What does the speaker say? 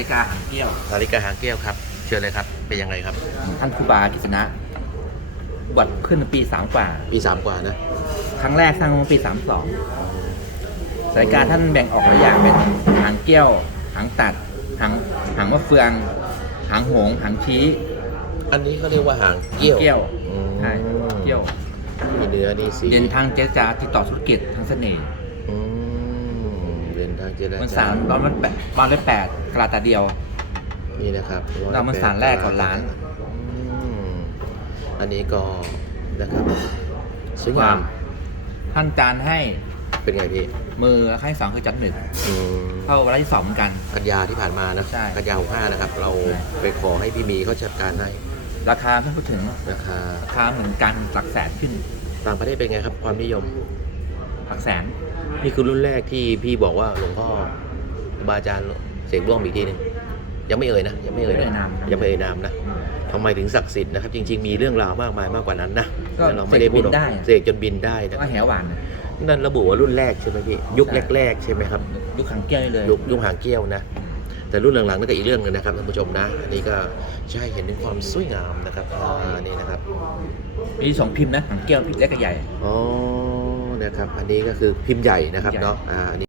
ริกาหางเกี้ยวนาฬิกาหางแก้วครับ เชิญเลยครับ เป็นยังไงครับ ท่านครูบากิษณะบวชขึ้นในปีสามกว่า ปีสามกว่านะ ครั้งแรกสร้างเมื่อปีสามสองสายการท่านแบ่งออกหลายอย่างเป็นหางเกี้ยว หางตัด หางหางมะเฟือง หางโหง หางชี้อันนี้เขาเรียกว่าหางเกี้ยวเกี้ยวอืมใช่เกี้ยว มีเนื้อนี่สีเด่นทางเจรจาติดต่อธุรกิจทางเสน่ห์อืม เด่นทางเจรจามันสารร้อนมันแปดร้อนได้แปดกระดาษตาเดียว นี่นะครับเรามาสารแรกก่อนล้าน อืมอันนี้ก็นะครับสวยงามท่านจานให้เป็นไงพี่มือให้สองคือจัดหนึ่งอืมเข้าวันที่สองเหมือนกัน กันยาที่ผ่านมานะใช่กันยาหกห้านะครับ เราไปขอให้พี่มีเขาจัดการให้ราคาถ้าพูดถึงราคาราคาเหมือนกันหลักแสนขึ้นต่างประเทศเป็นไงครับความนิยมหลักแสน นี่คือรุ่นแรกที่พี่บอกว่าหลวงพ่อครูบาอาจารย์เสกร่วมอีกทีหนึงยังไม่เอ่ยนะยังไม่เอ่ยไม่เอ่ยนะนามยังไม่เอ่ยนามนะทำไมถึงศักดิ์สิทธิ์นะครับ จริง ๆ มีเรื่องราวมากมายมากกว่านั้นนะก็แต่เราไม่ได้พูดหรอกเสกบินได้เสกจนบินได้นะก็แหวหวานนะนั่นระบุว่ารุ่นแรกใช่ไหมพี่ยุคใช่แรกๆใช่ไหมครับยุคขังเกี้ยวนี่เลยยุคยุคหางเกี้ยวนะแต่รุ่นหลังๆนั่นก็อีกเรื่องหนึงนะครับท่านผู้ชมนะ อันนี้ก็ใช่เห็นถึงความสวยงามนะครับอ่านี่นะครับมีสองพิมพ์นะขังเกี้ยวพิมพ์เล็กกับใหญ่อ๋อ นะครับ อันนี้ก็คือพิมพ์ใหญ่นะครับพิมพ์ใหญ่เนาะอ่าอันนี้